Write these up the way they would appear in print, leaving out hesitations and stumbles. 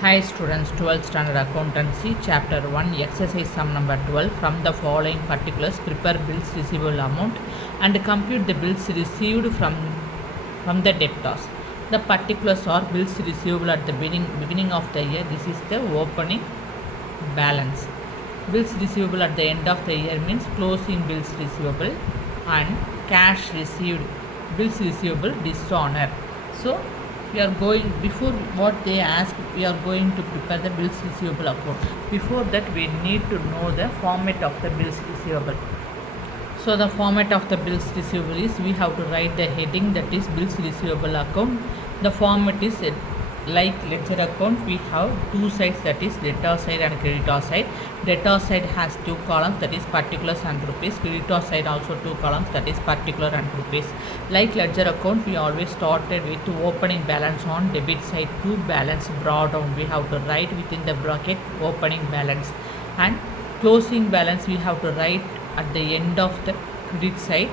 Hi students, 12th standard accountancy, chapter 1, exercise sum number 12. From the following particulars, prepare bills receivable amount and compute the bills received from the debtors. The particulars are bills receivable at the beginning of the year. This is the opening balance. Bills receivable at the end of the year means closing bills receivable, and cash received, bills receivable dishonor. So we are going, before what they ask, we are going to prepare the bills receivable account. Before that, we need to know the format of the bills receivable. So the format of the bills receivable is, we have to write the heading, that is bills receivable account. The format is like ledger account. We have two sides, that is debtor side and creditor side. Debtor side has two columns, that is particulars and rupees. Creditor side also two columns, that is particular and rupees. Like ledger account, we always started with opening balance on debit side to balance brought down. We have to write within the bracket opening balance, and closing balance we have to write at the end of the credit side.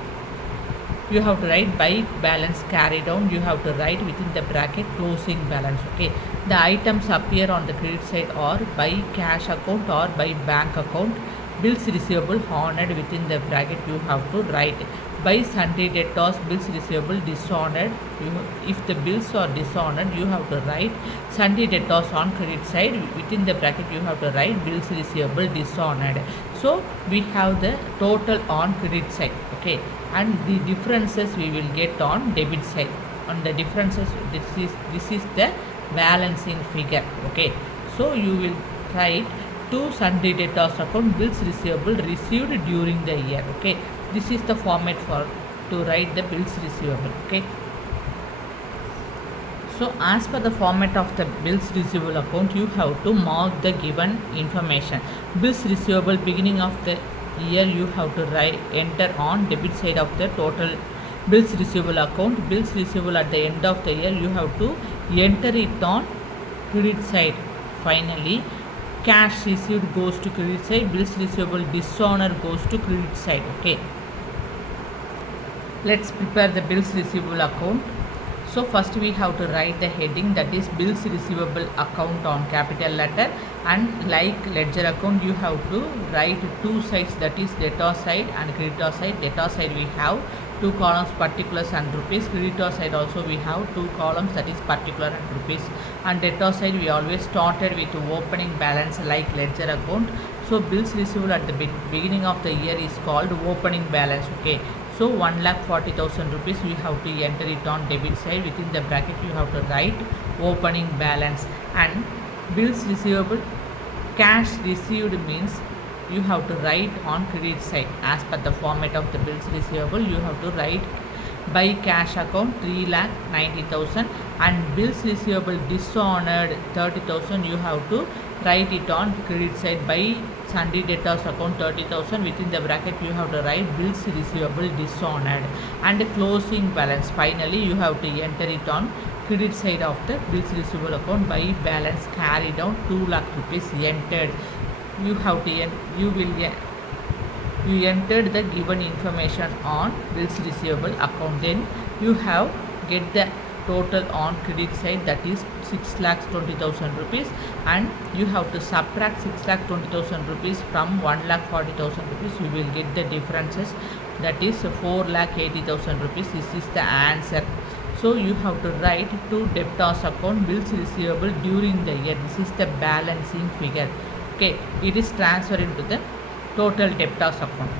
You have to write by balance carried down. You have to write within the bracket closing balance. Okay, the items appear on the credit side are by cash account or by bank account. Bills receivable honored within the bracket you have to write. By sundry debtors, bills receivable dishonored. If the bills are dishonored, you have to write sundry debtors on credit side. Within the bracket you have to write bills receivable dishonored. So we have the total on credit side. Okay, and the differences we will get on debit side. On the differences, this is the balancing figure. Okay, so you will write to sundry debtors account bills receivable received during the year. Okay, this is the format for to write the bills receivable. Okay, so as per the format of the bills receivable account, you have to mark the given information. Bills receivable beginning of the year, you have to enter on debit side of the total bills receivable account. Bills receivable at the end of the year, you have to enter it on credit side. Finally, cash received goes to credit side, bills receivable dishonor goes to credit side. Okay, let's prepare the bills receivable account. So first we have to write the heading, that is bills receivable account on capital letter, and like ledger account you have to write two sides, that is debtor side and creditor side. Debtor side we have two columns, particulars and rupees. Creditor side also we have two columns, that is particular and rupees. And debtor side we always started with opening balance like ledger account. So bills receivable at the beginning of the year is called opening balance. Okay, so 1,40,000 rupees we have to enter it on debit side. Within the bracket you have to write opening balance. And bills receivable, cash received means you have to write on credit side. As per the format of the bills receivable, you have to write by cash account 3,90,000, and bills receivable dishonored 30,000. You have to write it on credit side. By sundry debtors account 30,000. Within the bracket you have to write bills receivable dishonored. And closing balance, finally you have to enter it on credit side of the bills receivable account. By balance carried down 2 lakh rupees entered. You have to you entered the given information on bills receivable account. Then you have get the total on credit side, that is 6,20,000 rupees, and you have to subtract 6,20,000 rupees from 1,40,000 rupees. You will get the differences, that is 4,80,000 rupees. This is the answer. So you have to write to debtors account bills receivable during the year. This is the balancing figure. Okay, it is transferred into the total debtors account.